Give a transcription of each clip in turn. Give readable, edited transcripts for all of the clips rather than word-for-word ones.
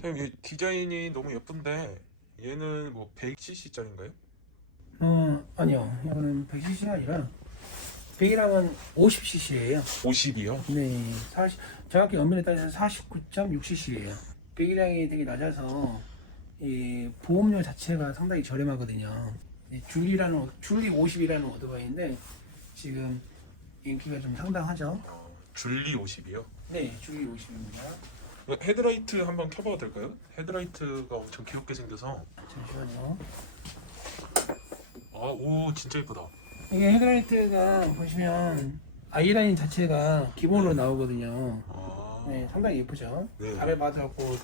선생님, 이 디자인이 너무 예쁜데 얘는 뭐 100cc짜리인가요? 아니요. 이거는 100cc가 아니라 100이랑은 50cc예요. 50이요? 네, 정확히 엄밀히 따져서 49.6cc예요. 배기량이 되게 낮아서 이 보험료 자체가 상당히 저렴하거든요. 줄리 50이라는 오토바이인데 지금 인기가 좀 상당하죠. 줄리 50이요? 네, 줄리 50입니다. 헤드라이트 한번 켜봐도 될까요? 헤드라이트가 엄청 귀엽게 생겨서. 잠시만요. 오, 진짜 예쁘다. 이게 헤드라이트가 보시면 아이라인 자체가 기본으로 나오거든요. 네, 상당히 예쁘죠. 네. 달에 받아갖고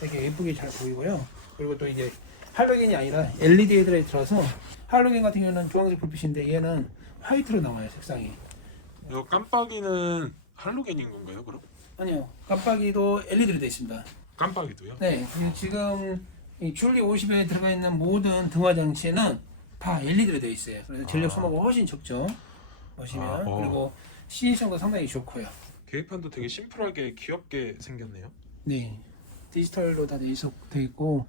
되게 예쁘게 잘 보이고요. 그리고 또 이제 할로겐이 아니라 LED 헤드라이트라서 할로겐 같은 경우는 주황색 불빛인데 얘는 화이트로 나와요, 색상이. 이 깜빡이는 할로겐인 건가요, 그럼? 아니요, 깜빡이도 LED로 되어 있습니다. 깜빡이도요? 네, 그리고 지금 이 줄리 50에 들어가 있는 모든 등화 장치는 다 LED로 되어 있어요. 그래서 전력 소모가 훨씬 적죠. 보시면. 그리고 시인성도 상당히 좋고요. 계기판도 되게 심플하게 귀엽게 생겼네요. 네, 디지털로 다 돼 있고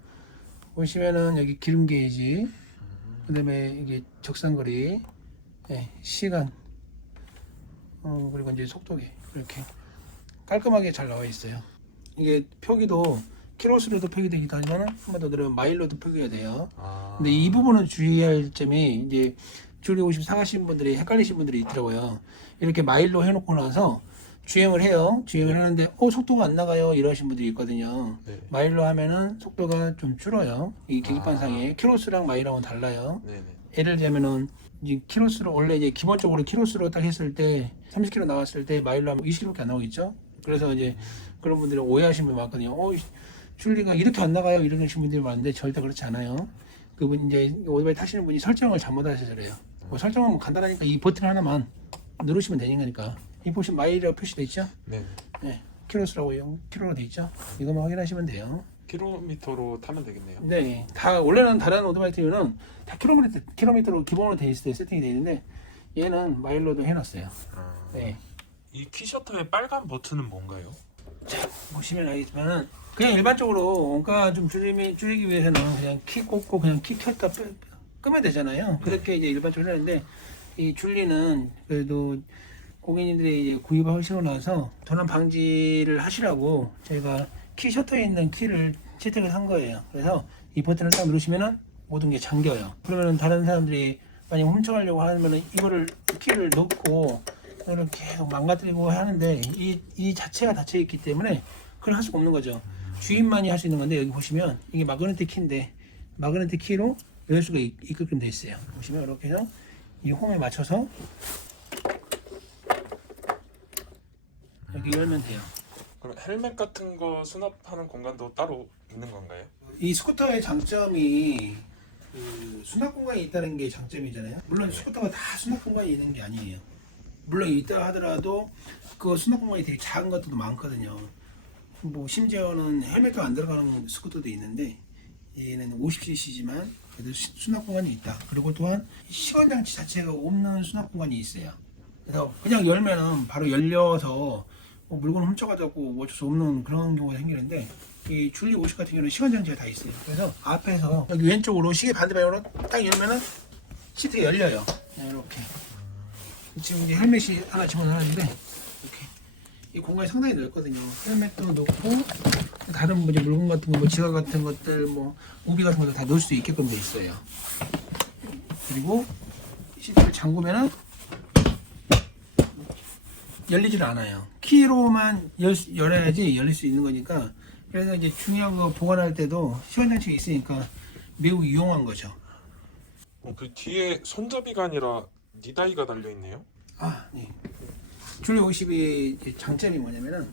보시면은 여기 기름 게이지, 그다음에 이게 적상거리, 네, 시간, 그리고 이제 속도계 이렇게 깔끔하게 잘 나와 있어요. 이게 표기도 키로수로도 표기되기도 하지만 한 번 더 들으면 마일로도 표기가 돼요. 근데 이 부분은 주의할 점이 이제 줄리 50 사가신 분들이 헷갈리신 분들이 있더라고요. 이렇게 마일로 해놓고 나서 주행을 해요. 주행을 하는데 속도가 안 나가요 이러신 분들이 있거든요. 네. 마일로 하면은 속도가 좀 줄어요. 이 계기판상에 키로수랑 마일하고는 달라요. 네네. 예를 들면은 이제 키로수로 원래 이제 기본적으로 키로수로 딱 했을 때 30km 나왔을 때 마일로 하면 20km밖에 안 나오겠죠. 그래서 이제 그런 분들이 오해하시는 분이 많거든요. 줄리가 이렇게 안 나가요 이러시는 분들이 많은데 절대 그렇지 않아요. 그분 이제 오토바이 타시는 분이 설정을 잘못하셔서 그래요. 뭐 설정은 간단하니까 이 버튼 하나만 누르시면 되는 거니까. 이 보시면 마일이라고 표시돼 있죠? 네. 네, 키로수라고 키로로 돼 있죠? 이거만 확인하시면 돼요. 킬로미터로 타면 되겠네요. 네, 다 원래는 다른 오토바이 같은 다 킬로미터로 기본으로 돼 있을 때 세팅이 되어 있는데 얘는 마일로도 해놨어요. 네. 이 키셔터의 빨간 버튼은 뭔가요? 자, 보시면 알겠지만은 그냥 일반적으로 원가 좀 줄이기 위해서는 그냥 키 꽂고 그냥 키 켰다 끄면 되잖아요. 그렇게 이제 일반적으로 하는데 이 줄리는 그래도 고객님들이 이제 구입하시고 나서 도난 방지를 하시라고 저희가 키 셔터에 있는 키를 채택을 한 거예요. 그래서 이 버튼을 딱 누르시면은 모든 게 잠겨요. 그러면은 다른 사람들이 만약 훔쳐가려고 하면은 이거를 키를 넣고 이거를 계속 망가뜨리고 하는데 이 자체가 닫혀 있기 때문에 그걸 할 수가 없는 거죠. 주인만이 할 수 있는 건데 여기 보시면 이게 마그네틱 키인데 마그네틱 키로 열 수가 있게끔 돼 있어요. 보시면 이렇게 해서 이 홈에 맞춰서 여기 열면 돼요. 그럼 헬멧 같은 거 수납하는 공간도 따로 있는 건가요? 이 스쿠터의 장점이 그 수납 공간이 있다는 게 장점이잖아요. 물론 스쿠터가 다 수납 공간이 있는 게 아니에요. 물론 있다 하더라도 그 수납 공간이 되게 작은 것들도 많거든요. 뭐 심지어는 헬멧도 안 들어가는 스쿠터도 있는데 얘는 50cc지만 그래도 수납 공간이 있다. 그리고 또한 시간 장치 자체가 없는 수납 공간이 있어요. 그래서 그냥 열면은 바로 열려서 뭐 물건을 훔쳐가자고 어쩔 수 없는 그런 경우가 생기는데 이 줄리 50 같은 경우는 시간 장치가 다 있어요. 그래서 앞에서 여기 왼쪽으로 시계 반대 방향으로 딱 열면은 시트가 열려요. 이렇게. 지금 이제 헬멧이 하나 집어넣었는데 이렇게 이 공간이 상당히 넓거든요. 헬멧도 넣고 다른 뭐 이제 물건 같은 거, 뭐 지갑 같은 것들, 뭐 우비 같은 것들 다 넣을 수 있게끔 돼 있어요. 그리고 시트를 잠그면은 열리지를 않아요. 키로만 열어야지 열릴 수 있는 거니까. 그래서 이제 중요한 거 보관할 때도 시간 장치가 있으니까 매우 유용한 거죠. 그 뒤에 손잡이가 아니라 니다이가 달려 있네요. 네. 줄리 50의 장점이 뭐냐면은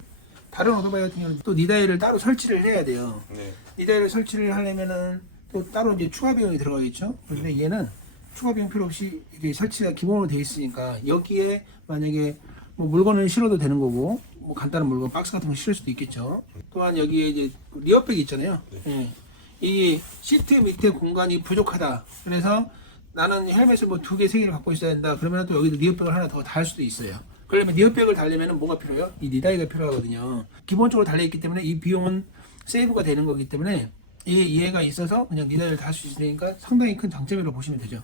다른 오토바이 같은 경우는 또 니다이를 따로 설치를 해야 돼요. 네. 니다이를 설치를 하려면은 또 따로 이제 추가 비용이 들어가겠죠. 그런데 얘는 추가 비용 필요 없이 이게 설치가 기본으로 되어 있으니까 여기에 만약에 뭐 물건을 실어도 되는 거고 뭐 간단한 물건 박스 같은 거 실을 수도 있겠죠. 또한 여기에 이제 리어백이 있잖아요. 네. 이 시트 밑에 공간이 부족하다. 그래서 나는 헬멧을 뭐 2개, 3개를 갖고 있어야 된다. 그러면 또 여기도 리어백을 하나 더 달 수도 있어요. 그러면 리어백을 달려면 뭐가 필요해요? 이 니다이가 필요하거든요. 기본적으로 달려있기 때문에 이 비용은 세이브가 되는 거기 때문에 얘가 있어서 그냥 니달을 다 할 수 있으니까 상당히 큰 장점이라고 보시면 되죠.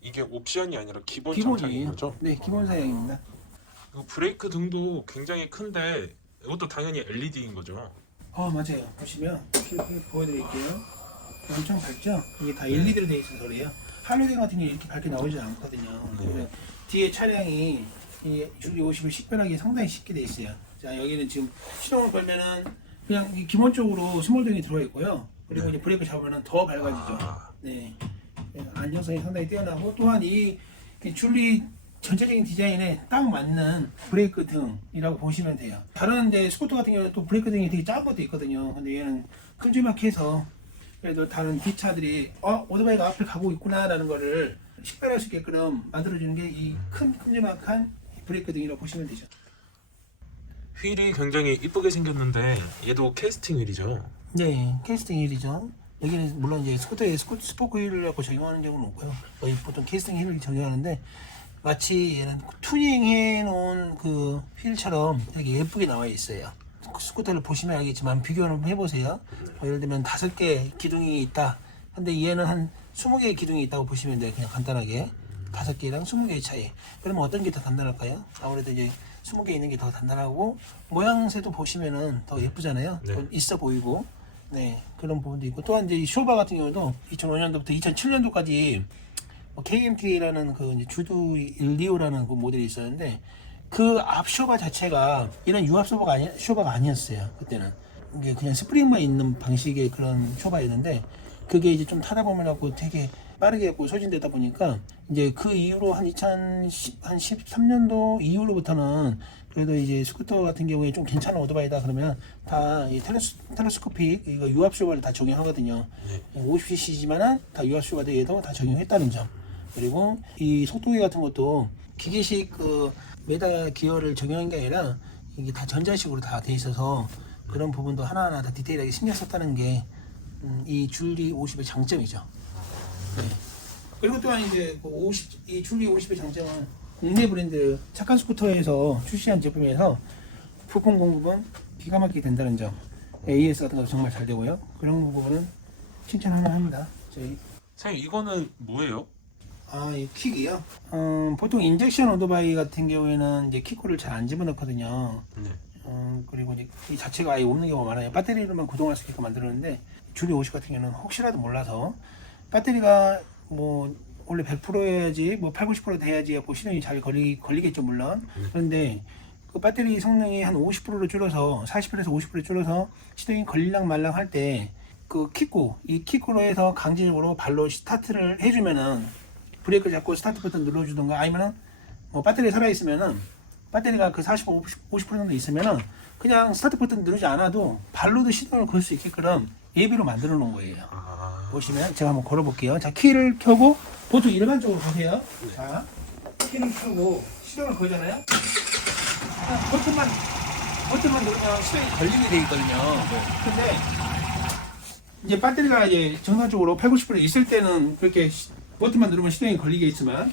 이게 옵션이 아니라 기본 기본이에요. 장착인 거죠? 네, 기본 사양입니다. 이거 브레이크 등도 굉장히 큰데 이것도 당연히 LED인 거죠? 맞아요. 보시면 이렇게 보여드릴게요. 엄청 밝죠? 이게 다 LED로 되어 있어서 그래요. 할로윈 같은 게 이렇게 밝게 나오지 않거든요. 그래서 뒤에 차량이 이 줄리 50을 식별하기 상당히 쉽게 되어 있어요. 자, 여기는 지금 시동을 걸면은 그냥 기본적으로 스몰등이 들어가 있고요. 그리고 이제 브레이크 잡으면 더 밝아지죠. 네. 안정성이 상당히 뛰어나고 또한 이 줄리 전체적인 디자인에 딱 맞는 브레이크 등이라고 보시면 돼요. 다른 이제 스쿠터 같은 경우는 또 브레이크 등이 되게 작은 것도 있거든요. 근데 얘는 큼지막해서 그래도 다른 기차들이 오토바이가 앞을 가고 있구나라는 거를 식별할 수 있게끔 만들어주는 게 이 큼지막한 브레이크 등이라고 보시면 되죠. 휠이 굉장히 이쁘게 생겼는데 얘도 캐스팅 휠이죠? 네, 캐스팅 휠이죠. 여기는 물론 이제 스쿠터에 스포크 휠을 갖고 적용하는 경우는 없고요. 거의 보통 캐스팅 휠을 적용하는데 마치 얘는 투닝해 놓은 그 휠처럼 되게 예쁘게 나와 있어요. 스쿠터를 보시면 알겠지만 비교를 해보세요. 예를 들면 5개 기둥이 있다. 근데 얘는 한 20개의 기둥이 있다고 보시면 돼요. 그냥 간단하게 5개랑 20개의 차이. 그러면 어떤 게 더 단단할까요? 아무래도 이제 20개 있는 게 더 단단하고 모양새도 보시면은 더 예쁘잖아요. 네. 더 있어 보이고. 네, 그런 부분도 있고 또한 이제 이 쇼바 같은 경우도 2005년도부터 2007년도까지 KMT라는 그 이제 주두 일리오라는 그 모델이 있었는데 그 앞 쇼바 자체가 이런 유압 쇼바가 아니었어요. 그때는 이게 그냥 스프링만 있는 방식의 그런 쇼바였는데 그게 이제 좀 타다 보면하고 되게 빠르게 소진되다 보니까 이제 그 이후로 한 2013년도 이후로부터는 그래도 이제 스쿠터 같은 경우에 좀 괜찮은 오토바이다 그러면 다 이 텔레스코픽 이거 유압 쇼바를 다 적용하거든요. 50cc지만은 다 유압 쇼바에도 다 적용했다는 점. 그리고 이 속도계 같은 것도 기계식 그 메다 기어를 적용한 게 아니라 이게 다 전자식으로 다 돼 있어서 그런 부분도 하나하나 다 디테일하게 신경 썼다는 게 이 줄리 50의 장점이죠. 네. 그리고 또한 이제 이 줄리 50의 장점은 국내 브랜드 착한 스쿠터에서 출시한 제품에서 부품 공급은 기가 막히게 된다는 점. AS 같은 것도 정말 잘 되고요. 그런 부분은 칭찬할 만합니다. 저희. 사장님 이거는 뭐예요? 이 킥이요? 보통 인젝션 오토바이 같은 경우에는 이제 킥코를 잘 안 집어넣거든요. 네. 그리고 이제 이 자체가 아예 없는 경우가 많아요. 배터리로만 구동할 수 있게끔 만들었는데 줄리 50 같은 경우는 혹시라도 몰라서 배터리가 뭐 원래 100%여야지 뭐 8, 90% 돼야지 뭐 시동이 잘 걸리겠죠 물론. 그런데 그 배터리 성능이 한 50%로 줄여서 40%에서 50% 줄여서 시동이 걸릴랑 말랑 할 때 그 이 킥코로 해서 강제적으로 발로 스타트를 해주면은 브레이크 잡고 스타트 버튼 눌러주던가 아니면은 뭐 배터리 살아있으면은 배터리가 그 40, 50% 정도 있으면은 그냥 스타트 버튼 누르지 않아도 발로도 시동을 걸 수 있게끔 예비로 만들어 놓은 거예요. 보시면 제가 한번 걸어 볼게요. 자, 키를 켜고 보통 일반적으로 보세요. 자, 키를 켜고 시동을 걸잖아요. 버튼만 누르면 시동이 걸리게 되어 있거든요. 근데 이제 배터리가 이제 정상적으로 8, 90% 있을 때는 그렇게 버튼만 누르면 시동이 걸리게 있지만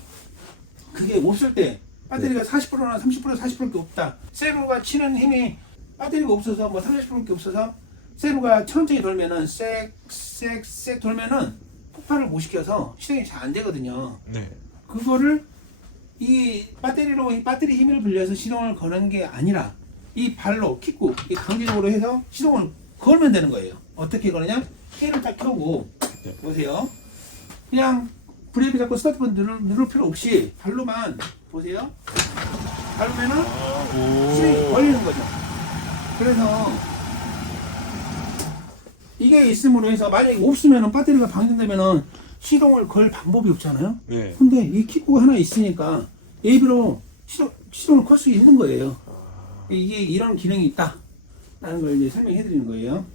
그게 없을 때 배터리가 40%나 30%, 40%밖에 없다. 세로가 치는 힘이 배터리가 없어서 뭐 30%밖에 없어서 세로가 천천히 돌면은 쌕 돌면은 폭발을 못 시켜서 시동이 잘 안 되거든요. 네. 그거를 이 배터리로 이 배터리 힘을 빌려서 시동을 거는 게 아니라 이 발로 킥고 이 강제적으로 해서 시동을 걸면 되는 거예요. 어떻게 거느냐? 키를 딱 켜고 네. 보세요. 그냥 브레이크 잡고 스타트 버튼 누를 필요 없이 발로만 보세요. 밟으면은 시동이 걸리는 거죠. 그래서 이게 있음으로 해서 만약에 없으면은 배터리가 방전되면은 시동을 걸 방법이 없잖아요. 네. 근데 이 킥보가 하나 있으니까 AB로 시동을 걸 수 있는 거예요. 이게 이런 기능이 있다. 라는 걸 이제 설명해 드리는 거예요.